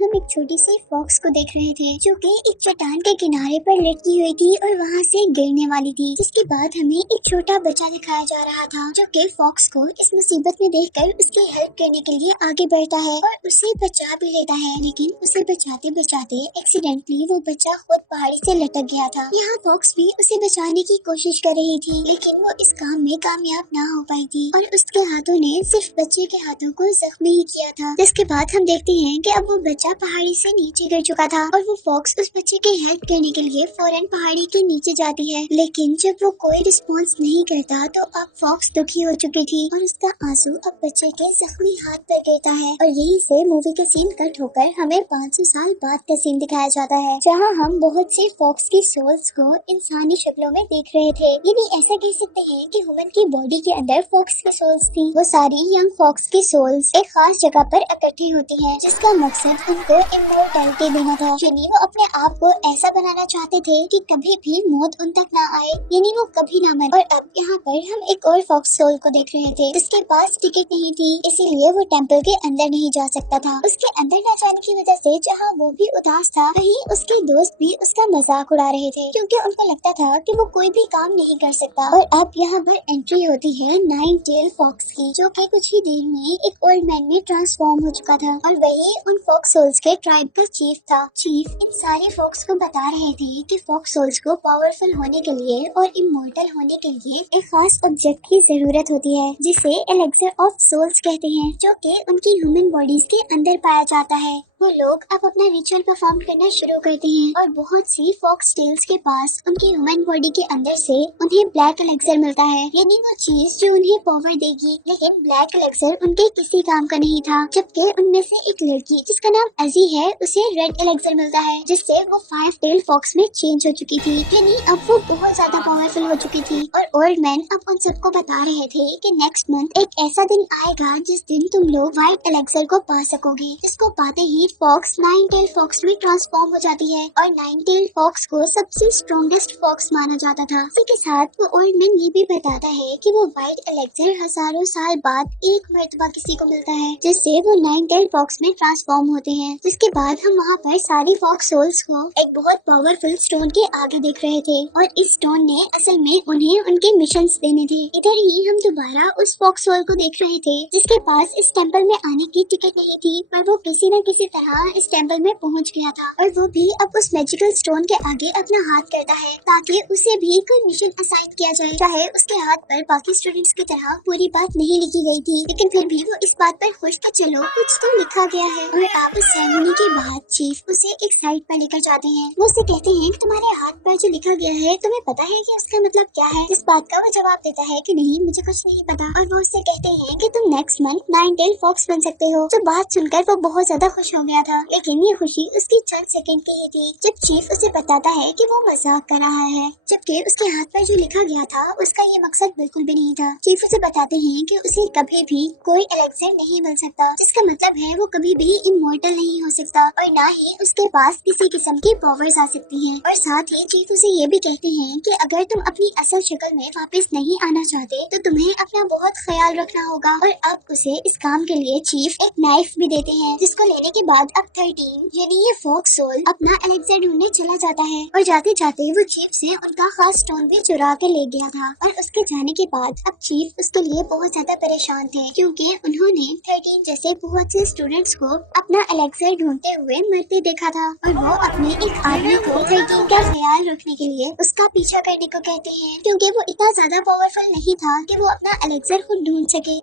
हम एक छोटी सी फॉक्स को देख रहे थे जो कि एक चट्टान के किनारे पर लटकी हुई थी और वहाँ से गिरने वाली थी। जिसके बाद हमें एक छोटा बच्चा दिखाया जा रहा था जो कि फॉक्स को इस मुसीबत में देखकर उसकी हेल्प करने के लिए आगे बढ़ता है और उसे बचा भी लेता है। लेकिन उसे बचाते बचाते एक्सीडेंटली वो बच्चा खुद पहाड़ी से लटक गया था। यहाँ फॉक्स भी उसे बचाने की कोशिश कर रही थी लेकिन वो इस काम में कामयाब ना हो पाई थी और उसके हाथों ने सिर्फ बच्चे के हाथों को जख्मी ही किया था। जिसके बाद हम देखते हैं कि अब वो बच्चा पहाड़ी से नीचे गिर चुका था और वो फॉक्स उस बच्चे की हेल्प करने के लिए फौरन पहाड़ी के नीचे जाती है। लेकिन जब वो कोई रिस्पॉन्स नहीं करता तो अब फॉक्स दुखी हो चुकी थी और उसका आंसू अब बच्चे के जख्मी हाथ पर गिरता है और यही से मूवी का सीन कट होकर हमें 500 साल बाद का सीन दिखाया जाता है जहाँ हम बहुत सी फॉक्स की सोल्स को इंसानी शक्लों में देख रहे थे। यानी ऐसा कह सकते हैं कि ह्यूमन की बॉडी के अंदर फॉक्स की सोल्स थी। वो सारी यंग फॉक्स की सोल्स एक खास जगह पर इकट्ठी होती हैं जिसका मकसद उनको इमोर्टैलिटी देना था। यानी वो अपने आप को ऐसा बनाना चाहते थे कि कभी भी मौत उन तक ना आए, यानी वो कभी ना मरे। और अब यहाँ पर हम एक और फॉक्स सोल को देख रहे थे जिसके पास टिकट नहीं थी, इसीलिए वो टेम्पल के अंदर नहीं जा सकता था। उसके अंदर न जाने की वजह से जहाँ वो भी उदास था वहीं उसके दोस्त भी उसका मजाक उड़ा रहे थे क्योंकि उनको लगता था कि वो कोई भी काम नहीं कर सकता। और अब यहाँ पर एंट्री होती है 9 टेल फॉक्स की जो कि कुछ ही देर में एक ओल्ड मैन में ट्रांसफॉर्म हो चुका था और वही उन फॉक्स सोल्स के ट्राइब का चीफ था। चीफ इन सारे फॉक्स को बता रहे थे कि फॉक्स सोल्स को पावरफुल होने के लिए और इमोर्टल होने के लिए एक खास ऑब्जेक्ट की जरूरत होती है जिसे एलेक्सर ऑफ सोल्स कहते हैं जो कि उनकी ह्यूमन बॉडीज के अंदर पाया जाता है। वो लोग अब अपना रिचुअल परफॉर्म करना शुरू करते हैं और बहुत सी फॉक्स टेल्स के पास उनकी ह्यूमन बॉडी के अंदर से उन्हें ब्लैक एलेक्सर मिलता है, यानी वो चीज जो उन्हें पावर देगी। लेकिन ब्लैक एलेक्सर उनके किसी काम का नहीं था, जबकि उनमें से एक लड़की जिसका नाम अजी है उसे रेड एलेक्सर मिलता है जिससे वो 5 टेल फॉक्स में चेंज हो चुकी थी। यानी अब वो बहुत ज्यादा पावरफुल हो चुकी थी और ओल्ड मैन अब उन सबको बता रहे थे कि नेक्स्ट मंथ एक ऐसा दिन आएगा जिस दिन तुम लोग व्हाइट एलेक्सर को पा सकोगे, जिसको पाते ही फॉक्स 9 टेल फॉक्स में ट्रांसफॉर्म हो जाती है और 9 टेल फॉक्स को सबसे स्ट्रॉन्गेस्ट फॉक्स माना जाता था। इसी के साथ वो ओल्ड मैन ये भी बताता है कि वो व्हाइट एलेक्सर हजारों साल बाद एक मर्तबा किसी को मिलता है जिससे वो 9 टेल फॉक्स में ट्रांसफॉर्म होते हैं। जिसके बाद हम वहाँ पर सारी फॉक्स सोल्स को एक बहुत पावरफुल स्टोन के आगे देख रहे थे और इस स्टोन ने असल में उन्हें उनके मिशंस देने थे। इधर ही हम दोबारा उस फॉक्स सोल को देख रहे थे जिसके पास इस टेम्पल में आने की टिकट नहीं थी, पर वो किसी न किसी तरह इस टेम्पल में पहुंच गया था और वो भी अब उस मैजिकल स्टोन के आगे अपना हाथ करता है ताकि उसे भी कोई मिशन असाइन किया जाए। चाहे उसके हाथ पर बाकी स्टूडेंट्स की तरह पूरी बात नहीं लिखी गई थी, लेकिन फिर भी वो इस बात पर खुश था, चलो कुछ तो लिखा गया है। और आप उस सेरेमनी के बाद चीफ उसे एक साइड पर लेकर जाते हैं। वो उसे कहते हैं कि तुम्हारे हाथ पर जो लिखा गया है तुम्हें पता है कि उसका मतलब क्या है। इस बात का वो जवाब देता है कि नहीं, मुझे कुछ नहीं पता। और वो उससे कहते हैं कि तुम नेक्स्ट मंथ 9 टेल फॉक्स बन सकते हो। जो बात सुनकर वो बहुत ज्यादा खुश हो गया था, लेकिन ये खुशी उसकी चंद सेकंड की ही थी जब चीफ उसे बताता है कि वो मजाक कर रहा है, जबकि उसके हाथ पर जो लिखा गया था उसका ये मकसद बिल्कुल भी नहीं था। चीफ उसे बताते हैं कि उसे कभी भी कोई एलेक्सर नहीं मिल सकता, जिसका मतलब है वो कभी भी इमोर्टल नहीं हो सकता और ना ही उसके पास किसी किस्म की पावर्स आ सकती हैं। और साथ ही चीफ उसे ये भी कहते हैं कि अगर तुम अपनी असल शक्ल में वापस नहीं आना चाहते तो तुम्हें अपना बहुत ख्याल रखना होगा। और अब उसे इस काम के लिए चीफ एक नाइफ भी देते हैं जिसको लेने के बाद अब 13 यानी ये फॉक्स सोल अपना एलेक्सर ढूंढने चला जाता है और जाते जाते वो चीफ से उनका खास स्टोन भी चुरा के ले गया था। और उसके जाने के बाद अब चीफ उसके लिए बहुत ज्यादा परेशान थे क्योंकि उन्होंने 13 जैसे बहुत से स्टूडेंट्स को अपना एलेक्सर ढूंढते हुए मरते देखा था और वो अपने एक आदमी को 13 का ख्याल रखने के लिए उसका पीछा करने को कहते हैं क्योंकि वो इतना ज्यादा पावरफुल नहीं था कि वो अपना एलेक्सर खुद ढूंढ सके।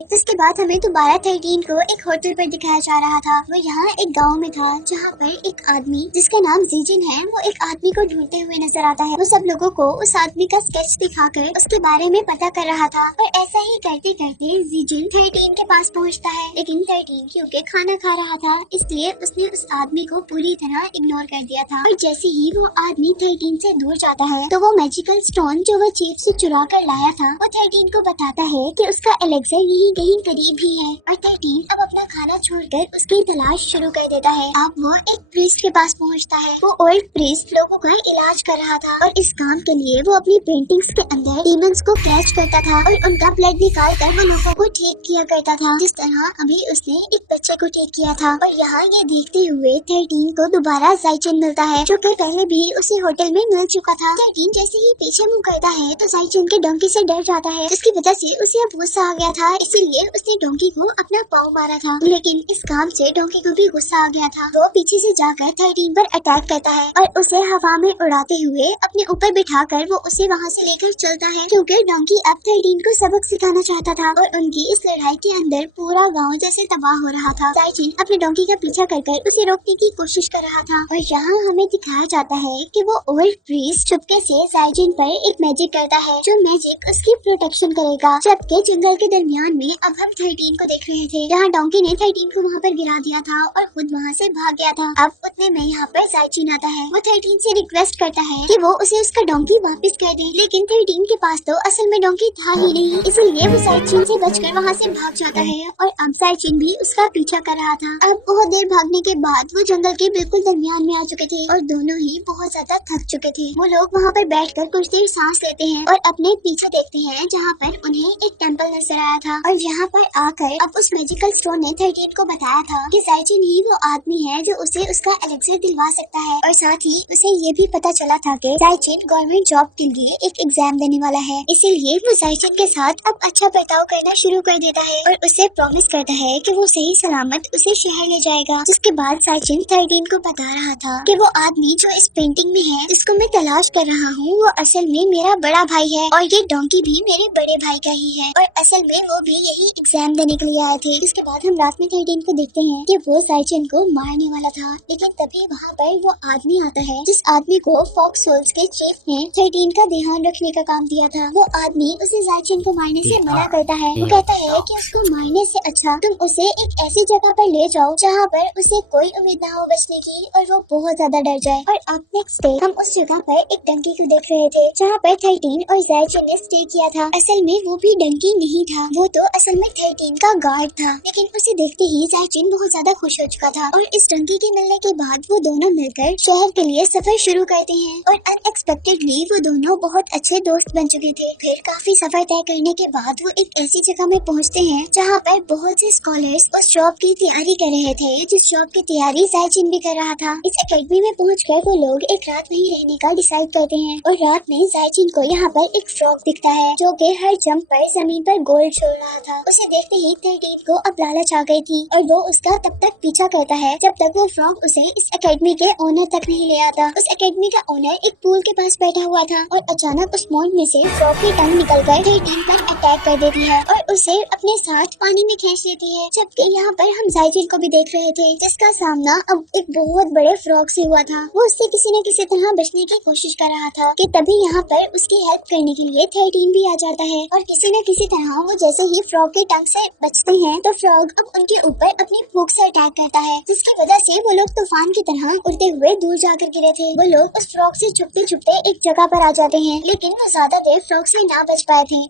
जिसके बाद हमें दोबारा 13 को एक होटल पर दिखाया जा रहा था। वो यहाँ एक गांव में था जहाँ पर एक आदमी जिसका नाम जीजिन है वो एक आदमी को ढूंढते हुए नजर आता है। वो सब लोगों को उस आदमी का स्केच दिखाकर उसके बारे में पता कर रहा था और ऐसा ही करते करते जीजिन 13 के पास पहुँचता है, लेकिन 13 क्योंकि खाना खा रहा था इसलिए उसने उस आदमी को पूरी तरह इग्नोर कर दिया था। और जैसे ही वो आदमी 13 से दूर जाता है तो वो मैजिकल स्टोन जो वो चीफ से चुरा कर लाया था वो 13 को बताता है कि उसका एलेक्सर यही कहीं करीब ही है और 13 अब अपना खाना छोड़कर उसकी तलाश शुरू कर देता है। अब वो एक प्रीस्ट के पास पहुंचता है। वो ओल्ड प्रीस्ट लोगों का इलाज कर रहा था और इस काम के लिए वो अपनी पेंटिंग्स के अंदर डीमंस को कैच करता था और उनका ब्लड निकाल कर वो लोगों को ठीक किया करता था, जिस तरह अभी उसने एक बच्चे को ठीक किया था। और यहाँ ये देखते हुए 13 को दोबारा जाइचिन मिलता है, जो कि पहले भी उसे होटल में मिल चुका था। 13 जैसे ही पीछे मुँह करता है तो जाइचिन के डोंकी से डर जाता है, जिसकी वजह से उसे अब गुस्सा आ गया था, इसीलिए उसने डोंकी को अपना पाँव मारा था। लेकिन इस काम से डोंकी को भी गुस्सा आ गया था। वो पीछे से जाकर 13 पर अटैक करता है और उसे हवा में उड़ाते हुए अपने ऊपर बिठाकर वो उसे वहाँ से लेकर चलता है, क्योंकि डोंकी अब 13 को सबक सिखाना चाहता था और उनकी इस लड़ाई के अंदर पूरा गाँव जैसे तबाह हो रहा था। जाइचिन अपने डोंकी का पीछा कर उसे रोकने की कोशिश कर रहा था और यहाँ हमें दिखाया जाता है कि वो ओल्ड प्रीस्ट चुपके से जाइचिन पर एक मैजिक करता है, जो मैजिक उसकी प्रोटेक्शन करेगा। जबकि जंगल के दरमियान में अब हम 13 को देख रहे थे, जहाँ डोंकी ने 13 को वहाँ पर गिरा दिया था और खुद वहाँ से भाग गया था। अब उतने में यहाँ पर जाइचिन आता है। वो 13 से रिक्वेस्ट करता है कि वो उसे उसका डोंकी वापस कर दे, लेकिन 13 के पास तो असल में डोंकी था ही नहीं, इसलिए वो जाइचिन से बचकर वहाँ से भाग जाता है और अब जाइचिन भी उसका पीछा कर रहा था। अब बहुत देर भागने के बाद वो जंगल के बिल्कुल दरमियान में आ चुके थे और दोनों ही बहुत ज्यादा थक चुके थे। वो लोग वहाँ पर बैठकर कुछ देर सांस लेते हैं और अपने पीछे देखते हैं, जहाँ पर उन्हें एक टेंपल नजर आया था और यहाँ पर आकर अब उस मैजिकल स्टोन ने 13 को बताया था कि जाइचिन ही वो आदमी है जो उसे उसका एलेक्सर दिलवा सकता है। और साथ ही उसे ये भी पता चला था कि जाइचिन गवर्नमेंट जॉब के लिए एक एग्जाम देने वाला है, इसीलिए वो जाइचिन के साथ अब अच्छा बर्ताव करना शुरू कर देता है और उसे प्रॉमिस करता है कि वो सही सलामत उसे शहर ले जाएगा। जिसके बाद जाइचिन 13 को बता रहा था कि वो आदमी जो इस पेंटिंग में है, जिसको मैं तलाश कर रहा हूँ, वो असल में मेरा बड़ा भाई है और ये डोंकी भी मेरे बड़े भाई का ही है और असल में वो भी यही एग्जाम देने के लिए आए थे। इसके बाद हम रात में 13 को देखते हैं कि वो जाइचिन को मारने वाला था, लेकिन तभी वहाँ पर वो आदमी आता है जिस आदमी को फॉक्स होल्स के चीफ ने 13 का ध्यान रखने का काम दिया था। वो आदमी उसे जाइचिन को मारने से मना करता है। वो कहता है कि उसको मारने से अच्छा तुम उसे एक ऐसी जगह पर ले जाओ जहाँ पर उसे कोई उम्मीद ना हो बचने की और वो बहुत ज्यादा डर जाए। और अब नेक्स्ट डे हम उस जगह पर एक डंकी को देख रहे थे, जहाँ पर 13 और जाइचिन ने स्टे किया था। असल में वो भी डंकी नहीं था, वो तो असल में 13 का गार्ड था। लेकिन उसे देखते ही जाइचिन बहुत ज्यादा खुश हो चुका था और इस डंकी के मिलने के बाद वो दोनों मिलकर शहर के लिए सफर शुरू करते हैं और अनएक्सपेक्टेडली वो दोनों बहुत अच्छे दोस्त बन चुके थे। फिर काफी सफर तय करने के बाद वो एक ऐसी जगह में पहुँचते हैं जहाँ पर बहुत से स्कॉलर्स उस जॉब की तैयारी कर रहे थे, जिस जॉब की तैयारी जाइचिन भी कर रहा था। इस एकेडमी में पहुंचकर वो लोग एक रात वहीं रहने का डिसाइड करते हैं और रात में जाइचिन को यहाँ पर एक फ्रॉग दिखता है, जो कि हर जंप पर जमीन पर गोल्ड छोड़ रहा था। उसे देखते ही 13 को अब लालच आ गई थी और वो उसका तब तक पीछा करता है जब तक वो फ्रॉग उसे इस एकेडमी के ओनर तक नहीं ले आता। उस एकेडमी का ओनर एक पूल के पास बैठा हुआ था और अचानक उस मोड़ में से फ्रॉग की टंग निकलकर 13 पर अटैक कर देती है और उसे अपने साथ पानी में खींच लेती है। जबकि यहाँ पर हम जाइचिन को भी देख रहे थे, जिसका सामना अब एक बहुत बड़े फ्रॉग से हुआ था। वो उससे किसी न किसी तरह बचने की कोशिश कर रहा था कि तभी यहाँ पर उसकी हेल्प करने के लिए 13 भी आ जाता है और किसी न किसी तरह वो जैसे ही फ्रॉग की टंग से बचते हैं तो फ्रॉग अब उनके ऊपर अपनी भूख से अटैक करता है, जिसकी वजह से वो लोग तूफान की तरह उड़ते हुए दूर जाकर गिरे थे। वो लोग उस फ्रॉग से छुपते छुपते एक जगह पर आ जाते हैं, लेकिन वो ज्यादा देर फ्रॉग से ना बच पाए थे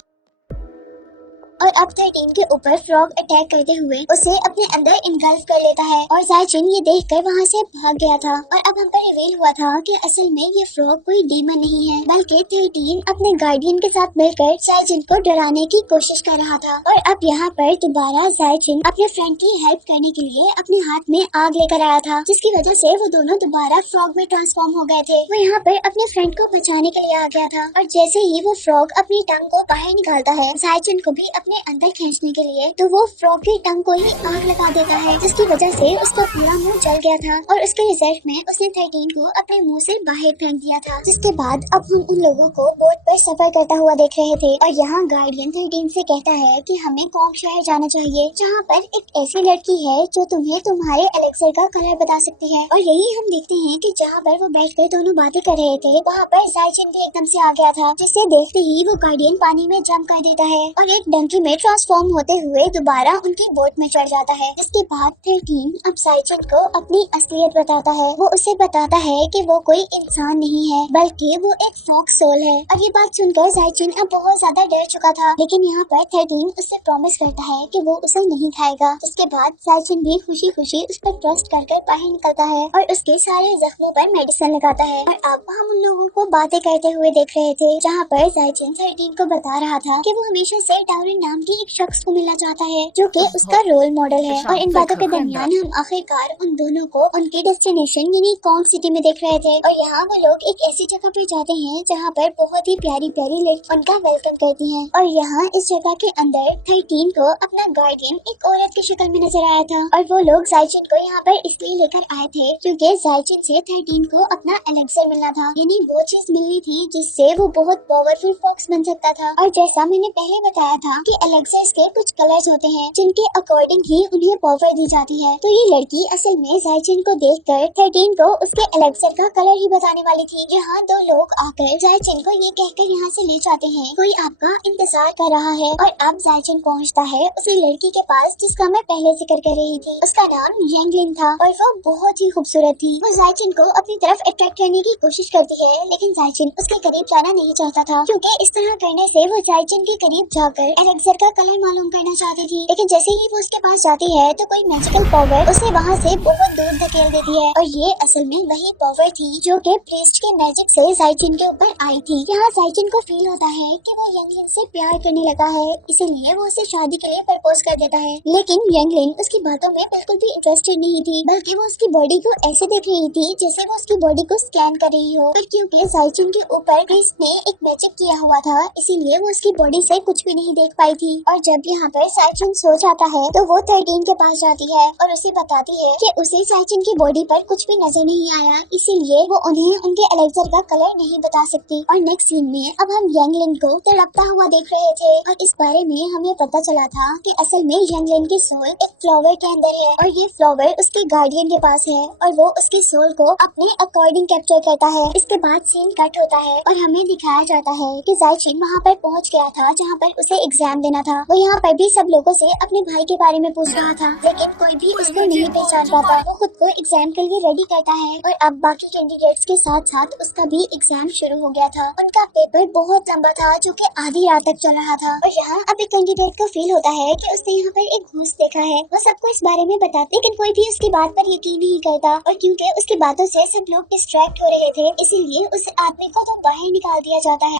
और अब 13 के ऊपर फ्रॉग अटैक करते हुए उसे अपने अंदर इनगल्फ कर लेता है और जाइचिन ये देखकर वहाँ से भाग गया था। और अब हम पर रिवील हुआ था कि असल में ये फ्रॉग कोई डीमन नहीं है, बल्कि 13 अपने गार्डियन के साथ मिलकर जाइचिन को डराने की कोशिश कर रहा था। और अब यहाँ पर दोबारा जाइचिन अपने फ्रेंड की हेल्प करने के लिए अपने हाथ में आग लेकर आया था, जिसकी वजह से वो दोनों दोबारा फ्रॉग में ट्रांसफॉर्म हो गए थे। वो यहाँ पर अपने फ्रेंड को बचाने के लिए आ गया था और जैसे ही वो फ्रॉग अपनी टंग को बाहर निकालता है जाइचिन को भी अपने अंदर खींचने के लिए, तो वो फ्रॉग की टंग को ही आग लगा देता है, जिसकी वजह से उसका पूरा मुंह जल गया था और उसके रिजल्ट में उसने 13 को अपने मुंह से बाहर फेंक दिया था। जिसके बाद अब हम उन लोगों को बोट पर सफर करता हुआ देख रहे थे और यहाँ गार्डियन 13 से कहता है कि हमें कॉन्ग शहर जाना चाहिए, जहाँ पर एक ऐसी लड़की है जो तुम्हें तुम्हारे एलेक्सर का कलर बता सकती है। और यही हम देखते हैं कि जहाँ पर वो बैठकर दोनों बातें कर रहे थे, वहाँ पर जाइचिन भी एकदम से आ गया था, जिसे देखते ही वो गार्डियन पानी में जंप कर देता है और एक डंकी कंट्री में ट्रांसफॉर्म होते हुए दोबारा उनकी बोट में चढ़ जाता है। जिसके बाद 13 अब जाइचिन को अपनी असलियत बताता है। वो उसे बताता है कि वो कोई इंसान नहीं है बल्कि वो एक फॉक्स सोल है। और ये बात सुनकर जाइचिन अब बहुत ज्यादा डर चुका था, लेकिन यहाँ पर 13 उससे प्रॉमिस करता है कि वो उसे नहीं खाएगा। जिसके बाद जाइचिन भी खुशी खुशी उस पर ट्रस्ट कर बाहर निकलता है और उसके सारे जख्मों पर मेडिसिन लगाता है। और अब हम उन लोगों को बातें करते हुए देख रहे थे, जहाँ पर जाइचिन 13 को बता रहा था कि वो हमेशा से डाउरिन नाम की एक शख्स को मिलना चाहता है जो कि उसका रोल मॉडल है। और इन बातों के दरमियान हम आखिरकार उन दोनों को उनके डेस्टिनेशन यानी कॉम सिटी में देख रहे थे। और यहाँ वो लोग एक ऐसी जगह पर जाते हैं जहाँ पर बहुत ही प्यारी प्यारी लड़की उनका वेलकम करती है। और यहाँ इस जगह के अंदर 13 को अपना गार्डियन एक औरत की शक्ल में नजर आया था। और वो लोग जाइचिन को यहाँ पर इसलिए लेकर आए थे क्योंकि जाइचिन से 13 को अपना एलेक्सर मिलना था, यानी वो चीज मिलनी थी जिससे वो बहुत पावरफुल फॉक्स बन सकता था। और जैसा मैंने पहले बताया था कि एलेक्सर्स के कुछ कलर्स होते हैं जिनके अकॉर्डिंग ही उन्हें पावर दी जाती है। तो ये लड़की असल में जाइचिन को देखकर 13 को उसके एलेक्सर का कलर ही बताने वाली थी। यहाँ दो लोग आकर जाइचिन को ये कहकर यहाँ से ले जाते हैं कोई आपका इंतजार कर रहा है। और अब जाइचिन पहुँचता है उसी लड़की के पास जिसका मैं पहले जिक्र कर रही थी। उसका नाम यांगलिन था और वो बहुत ही खूबसूरत थी। वो जाइचिन को अपनी तरफ अट्रैक्ट करने की कोशिश करती है, लेकिन जाइचिन उसके करीब जाना नहीं चाहता था क्योंकि इस तरह करने से वो जाइचिन के करीब जाकर एलेक्सर का कलर मालूम करना चाहती थी। लेकिन जैसे ही वो उसके पास जाती है तो कोई मैजिकल पावर उसे वहाँ से बहुत दूर धकेल देती है। और ये असल में वही पावर थी जो कि प्रीस्ट के मैजिक से जाइचिन के ऊपर आई थी। यहाँ जाइचिन को फील होता है कि वो यंगलिन से प्यार करने लगा है, इसीलिए वो उसे शादी के लिए प्रपोज कर देता है। लेकिन यंगलिन उसकी बातों में बिल्कुल भी इंटरेस्टेड नहीं थी, बल्कि वो उसकी बॉडी को ऐसे देख रही थी जैसे वो उसकी बॉडी को स्कैन कर रही हो। पर क्योंकि जाइचिन के ऊपर प्रीस्ट ने एक मैजिक किया हुआ था, इसीलिए वो उसकी बॉडी से कुछ भी नहीं देख पाई थी। और जब यहाँ पर जाइचिन सो जाता है तो वो 13 के पास जाती है और उसे बताती है कि उसे जाइचिन की बॉडी पर कुछ भी नजर नहीं आया, इसीलिए वो उन्हें उनके एलेक्सर का कलर नहीं बता सकती। और नेक्स्ट सीन में अब हम यंगलिन को तड़पता हुआ देख रहे थे और इस बारे में हमें पता चला था कि असल में यंगलिन की सोल एक फ्लावर के अंदर है और ये फ्लावर उसके गार्डियन के पास है और वो उसके सोल को अपने अकॉर्डिंग कैप्चर करता है। इसके बाद सीन कट होता है और हमें दिखाया जाता है कि जाइचिन वहाँ पर पहुँच गया था जहाँ पर उसे एग्जाम देना था। वो यहाँ पर भी सब लोगों से अपने भाई के बारे में पूछ रहा था, लेकिन कोई भी उसको नहीं पहचान पाता। वो खुद को एग्जाम के लिए रेडी करता है और अब बाकी कैंडिडेट्स के साथ साथ उसका भी एग्जाम शुरू हो गया था। उनका पेपर बहुत लंबा था जो कि आधी रात तक चल रहा था। और यहाँ अब एक कैंडिडेट को फील होता है कि उसने यहाँ पर एक घूस देखा है। वो सबको इस बारे में बताते लेकिन कोई भी उसकी बात पर यकीन नहीं करता। और क्योंकि उसकी बातों से सब लोग डिस्ट्रैक्ट हो रहे थे, इसीलिए उस आदमी को तो बाहर निकाल दिया जाता है।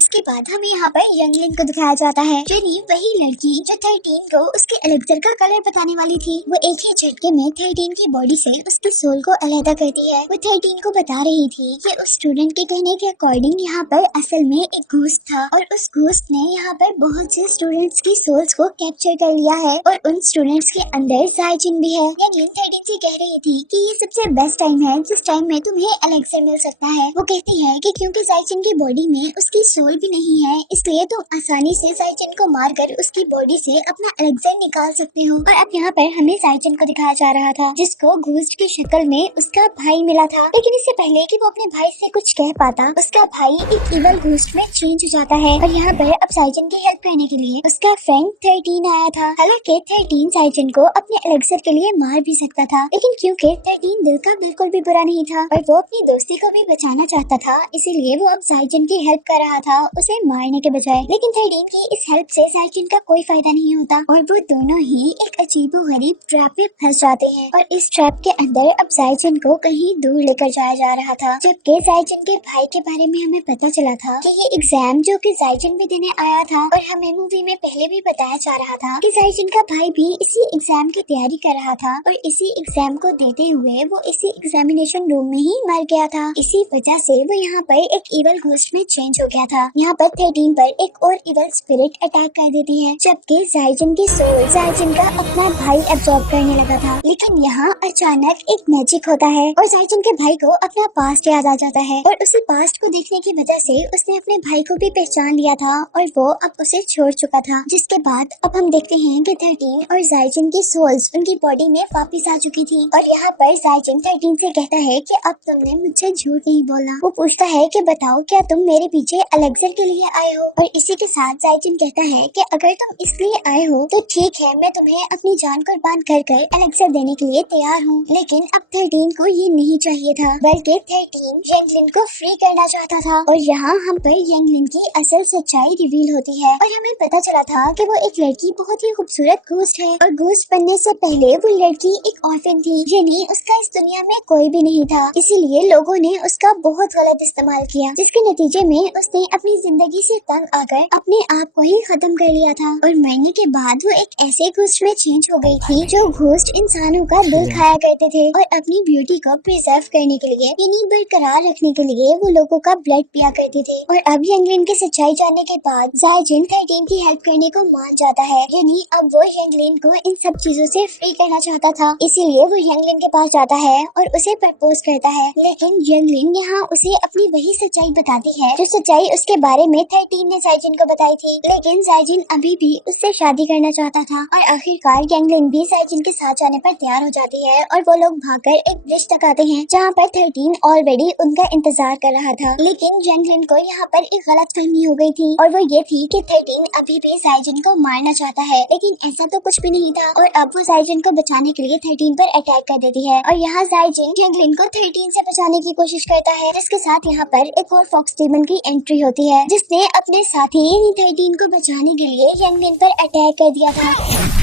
इसके बाद हमें यहाँ पर यंगलिन को दिखाया जाता है, यानी वही लड़की जो 13 को उसके एलेक्सर का कलर बताने वाली थी। वो एक ही झटके में 13 की बॉडी से उसकी सोल को अलहदा करती है। वो 13 को बता रही थी कि उस स्टूडेंट के कहने के अकॉर्डिंग यहाँ पर असल में एक घोस्ट था और उस घोस्ट ने यहाँ पर बहुत से स्टूडेंट्स की सोल्स को कैप्चर कर लिया है और उन स्टूडेंट्स के अंदर जाइचिन भी है। यंगलिन 13 से कह रही थी कि ये सबसे बेस्ट टाइम है जिस टाइम में तुम्हें एलेक्सर मिल सकता है। वो कहती है कि क्योंकि जाइचिन की बॉडी में उसकी सोल भी नहीं है, इसलिए तुम आसानी से जाइचिन को मारकर उसकी बॉडी से अपना एलेक्सर निकाल सकते हो। और अब यहाँ पर हमें जाइचिन को दिखाया जा रहा था जिसको घोस्ट की शक्ल में उसका भाई मिला था। लेकिन इससे पहले कि वो अपने भाई से कुछ कह पाता, उसका भाई एक इवल घोस्ट में चेंज हो जाता है। और यहाँ पर अब जाइचिन की हेल्प करने के लिए उसका फ्रेंड 13 आया था। हालांकि 13 जाइचिन को अपने एलेक्सर के लिए मार भी सकता था, लेकिन क्योंकि 13 दिल का बिल्कुल भी बुरा नहीं था और वो अपनी दोस्ती को भी बचाना चाहता था, इसीलिए वो अब जाइचिन की हेल्प कर रहा था उसे मारने के बजाय। लेकिन 13 की इस हेल्प से जाइचिन का कोई फायदा नहीं होता और वो दोनों ही एक अजीबोगरीब ट्रैप में फंस जाते हैं। और इस ट्रैप के अंदर अब जाइचिन को कहीं दूर लेकर जाया जा रहा था, जबकि जाइचिन के भाई के बारे में हमें पता चला था कि ये एग्जाम जो कि जाइचिन भी देने आया था और हमें मूवी में पहले भी बताया जा रहा था कि जाइचिन का भाई भी इसी एग्जाम की तैयारी कर रहा था और इसी एग्जाम को देते हुए वो इसी एग्जामिनेशन रूम में ही मर गया था। इसी वजह से वो यहाँ पर एक इवल घोस्ट में चेंज हो गया था। यहाँ पर 13 पर एक और इवल स्पिरिट अटैक कर देती है, जबकि जाइचिन की सोल जाइचिन का अपना भाई एब्जॉर्ब करने लगा था। लेकिन यहाँ अचानक एक मैजिक होता है और जाइचिन के भाई को अपना पास्ट याद आ जाता है और उसी पास्ट को देखने की वजह से उसने अपने भाई को भी पहचान लिया था और वो अब उसे छोड़ चुका था। जिसके बाद अब हम देखते हैं कि 13 और जाइचिन की सोल्स उनकी बॉडी में वापिस आ चुकी थी। और यहाँ पर जाइचिन 13 से कहता है कि अब तुमने मुझसे झूठ नहीं बोला। वो पूछता है कि बताओ क्या तुम मेरे पीछे एलेक्सर एलेक्सर के लिए आए हो। और इसी के साथ जाइजिन कहता है कि अगर तुम इसलिए आए हो तो ठीक है, मैं तुम्हें अपनी जान कुर्बान कर कर एलेक्सर देने के लिए तैयार हूँ। लेकिन अब 13 को ये नहीं चाहिए था, बल्कि 13 यंगलिन को फ्री करना चाहता था। और यहाँ हम पर यंगलिन की असल सच्चाई रिवील होती है और हमें पता चला था कि वो एक लड़की बहुत ही खूबसूरत घोस्ट है और घोस्ट बनने से पहले वो लड़की एक ऑर्फन थी, यानी उसका इस दुनिया में कोई भी नहीं था। इसीलिए लोगों ने उसका बहुत गलत इस्तेमाल किया, जिसके नतीजे में उसने अपनी जिंदगी से तंग आकर अपने आप को ही खत्म कर लिया था। और मरने के बाद वो एक ऐसे घोस्ट में चेंज हो गई थी जो घोस्ट इंसानों का दिल खाया करते थे और अपनी ब्यूटी को प्रिजर्व करने के लिए यानी बरकरार रखने के लिए वो लोगों का ब्लड पिया करते थे। और अब यंगलिन की सच्चाई जानने के बाद जाइजिन 13 की हेल्प करने को मान जाता है, यानी अब वो यंगलिन को इन सब चीजों से फ्री करना चाहता था। इसीलिए वो यंगलिन के पास जाता है और उसे प्रपोज करता है। लेकिन यंगलिन यहाँ उसे अपनी वही सच्चाई बताती है जो सच्चाई उसके बारे में 13 ने जाइजिन को बताई थी। लेकिन जाइजिन अभी भी उससे शादी करना चाहता था और आखिरकार यंगलिन भी जाइजिन के साथ जाने पर तैयार हो जाती है और वो लोग भागकर एक ब्रिज तक आते हैं जहाँ पर 13 ऑलरेडी उनका इंतजार कर रहा था। लेकिन यंगलिन को यहाँ पर एक गलतफहमी हो गई थी और वो ये थी कि 13 अभी भी जाइजिन को मारना चाहता है, लेकिन ऐसा तो कुछ भी नहीं था। और अब वो जाइजिन को बचाने के लिए 13 पर अटैक कर देती है और यहाँ जाइजिन यंगलिन को 13 से बचाने की कोशिश करता है, जिसके साथ यहाँ पर एक और फॉक्स डीमन की एंट्री होती है जिसने अपने साथी 13 को बचाने के लिए यंगलिन पर अटैक कर दिया था।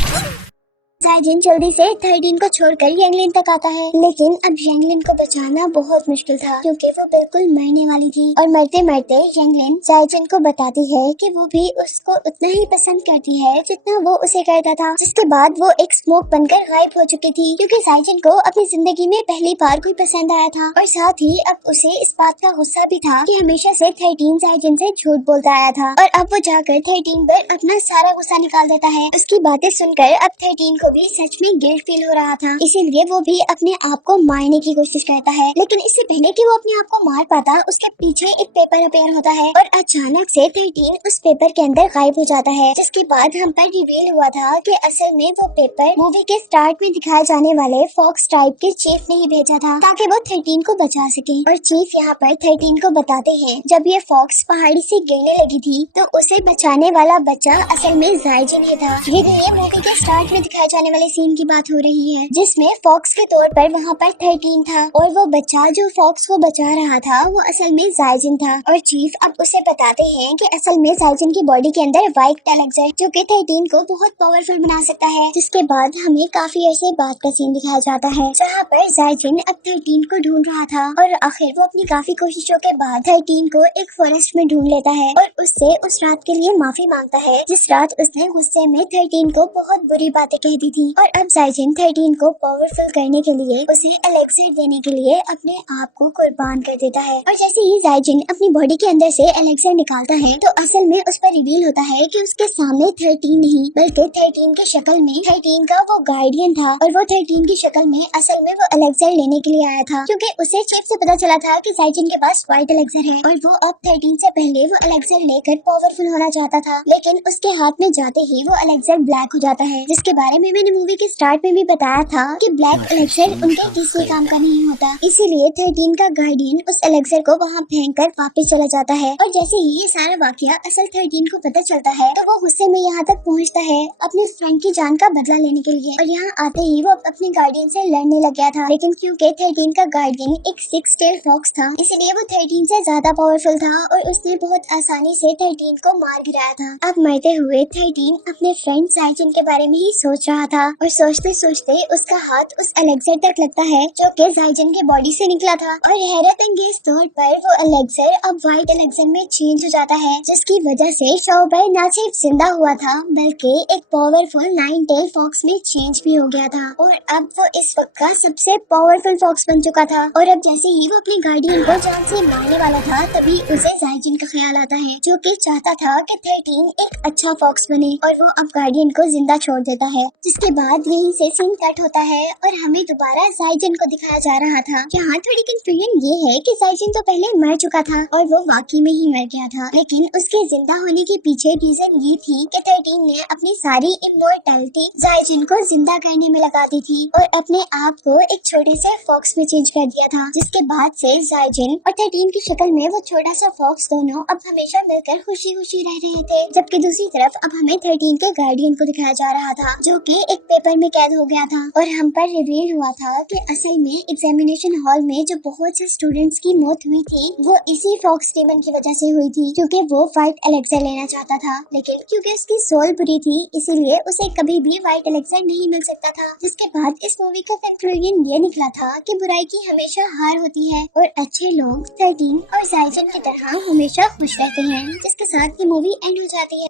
जाइजिन जल्दी से 13 को छोड़कर यंगलिन तक आता है, लेकिन अब यंगलिन को बचाना बहुत मुश्किल था क्योंकि वो बिल्कुल मरने वाली थी। और मरते मरते यंगलिन जाइजिन को बताती है कि वो भी उसको उतना ही पसंद करती है जितना वो उसे करता था। जिसके बाद वो एक स्मोक बनकर गायब हो चुकी थी क्योंकि जाइजिन को अपनी जिंदगी में पहली बार कोई पसंद आया था। और साथ ही अब उसे इस बात का गुस्सा भी था कि हमेशा से 13 जाइजिन से झूठ बोलता आया था और अब वो जाकर 13 पर अपना सारा गुस्सा निकाल देता है। उसकी बातें सुनकर अब 13 को भी सच में गिल्ट फील हो रहा था, इसीलिए वो भी अपने आप को मारने की कोशिश करता है। लेकिन इससे पहले कि वो अपने आप को मार पाता, उसके पीछे एक पेपर अपेयर होता है और अचानक से 13 उस पेपर के अंदर गायब हो जाता है। जिसके बाद हम पर रिवील हुआ था कि असल में वो पेपर मूवी के स्टार्ट में दिखाए जाने वाले फॉक्स ट्राइब के चीफ ने ही भेजा था ताकि वो 13 को बचा सके। और चीफ यहाँ पर 13 को बताते हैं जब ये फॉक्स पहाड़ी से गिरने लगी थी तो उसे बचाने वाला बच्चा असल में जाइजिन ही था। ये मूवी के स्टार्ट में दिखाए जाने वाले सीन की बात हो रही है जिसमें फॉक्स के तौर पर वहाँ पर 13 था और वो बच्चा जो फॉक्स को बचा रहा था वो असल में जाइजिन था। और चीफ अब उसे बताते हैं कि असल में जाइजिन की बॉडी के अंदर वाइट एलेक्सर जो कि 13 को बहुत पावरफुल बना सकता है। जिसके बाद हमें काफी ऐसे बात का सीन दिखाया जाता है जहाँ पर जाइजिन अब 13 को ढूंढ रहा था और आखिर वो अपनी काफी कोशिशों के बाद 13 को एक फॉरेस्ट में ढूंढ लेता है और उससे उस रात के लिए माफी मांगता है जिस रात उसने गुस्से में 13 को बहुत बुरी बातें कह दी थी। और अब जाइजिन 13 को पावरफुल करने के लिए उसे एलेक्सर देने के लिए अपने आप को कुर्बान कर देता है। और जैसे ही जाइजिन अपनी बॉडी के अंदर से एलेक्सर निकालता है तो असल में उस पर रिवील होता है कि उसके सामने 13 नहीं बल्कि 13 की शक्ल में 13 का वो गार्डियन था और वो 13 की शक्ल में असल में वो एलेक्सर लेने के लिए आया था क्योंकि उसे चीफ से पता चला था कि जाइजिन के पास व्हाइट एलेक्सर है और वो अब 13 से पहले वो एलेक्सर लेकर पावरफुल होना चाहता था। लेकिन उसके हाथ में जाते ही वो एलेक्सर ब्लैक हो जाता है, जिसके बारे में मैंने मूवी के स्टार्ट में भी बताया था कि ब्लैक एलेक्सर उनके किसी काम का नहीं होता। इसीलिए 13 का गार्डियन उस एलेक्सर को वहाँ फेंक कर वापस चला जाता है। और जैसे ही ये सारा वाकया असल 13 को पता चलता है तो वो गुस्से में यहाँ तक पहुँचता है अपने फ्रेंड की जान का बदला लेने के लिए। और यहाँ आते ही वो अपने गार्डियन से लड़ने लग गया था, लेकिन क्योंकि 13 का गार्डियन एक 6 टेल फॉक्स था इसलिए वो 13 से ज्यादा पावरफुल था और उसने बहुत आसानी से 13 को मार गिराया था। अब मरते हुए 13 अपने फ्रेंड जाइजिन के बारे में ही सोच रहा था और सोचते सोचते उसका हाथ उस एलेक्सर तक लगता है जो कि जाइजिन की बॉडी से निकला था। और हैरत अंगेज तौर पर वो एलेक्सर अब व्हाइट एलेक्सर में चेंज हो जाता है जिसकी वजह से शॉबर न सिर्फ जिंदा हुआ था बल्कि एक पावरफुल 9 टेल फॉक्स में चेंज भी हो गया था और अब वो इस वक्त का सबसे पावरफुल फॉक्स बन चुका था। और अब जैसे ही वो अपने गार्डियन को जान से मारने वाला था तभी उसे जाइजिन का ख्याल आता है जो कि चाहता था कि 13 एक अच्छा फॉक्स बने और वो अब गार्डियन को जिंदा छोड़ देता है। जिसके बाद यहीं से सीन कट होता है और हमें दोबारा जाइजन को दिखाया जा रहा था। यहाँ थोड़ी कंफ्यूजन ये है कि जाइजन तो पहले मर चुका था और वो वाकई में ही मर गया था, लेकिन उसके जिंदा होने के पीछे रीजन ये थी कि 13 ने अपनी सारी इमोर्टैलिटी जाइजन को जिंदा करने में लगा दी थी और अपने आप को एक छोटे से फॉक्स में चेंज कर दिया था, जिसके बाद से जाइजन और 13 की शक्ल में वो छोटा सा फॉक्स दोनों अब हमेशा मिलकर खुशी खुशी रह रहे थे। जबकि दूसरी तरफ अब हमें 13 के गार्डियन को दिखाया जा रहा था, जो कि एक पेपर में कैद हो गया था और हम पर रिवील हुआ था कि असल में एग्जामिनेशन हॉल में जो बहुत से स्टूडेंट्स की मौत हुई थी वो इसी फॉक्स डेमन की वजह से हुई थी, क्योंकि वो व्हाइट एलेक्सर लेना चाहता था, लेकिन क्योंकि उसकी सोल बुरी थी इसीलिए उसे कभी भी व्हाइट एलेक्सर नहीं मिल सकता था। जिसके बाद इस मूवी का कंक्लूजन ये निकला था कि बुराई की हमेशा हार होती है और अच्छे लोग 13 और जाइजन की तरह हमेशा खुश रहते हैं, जिसके साथ ये मूवी एंड हो जाती है।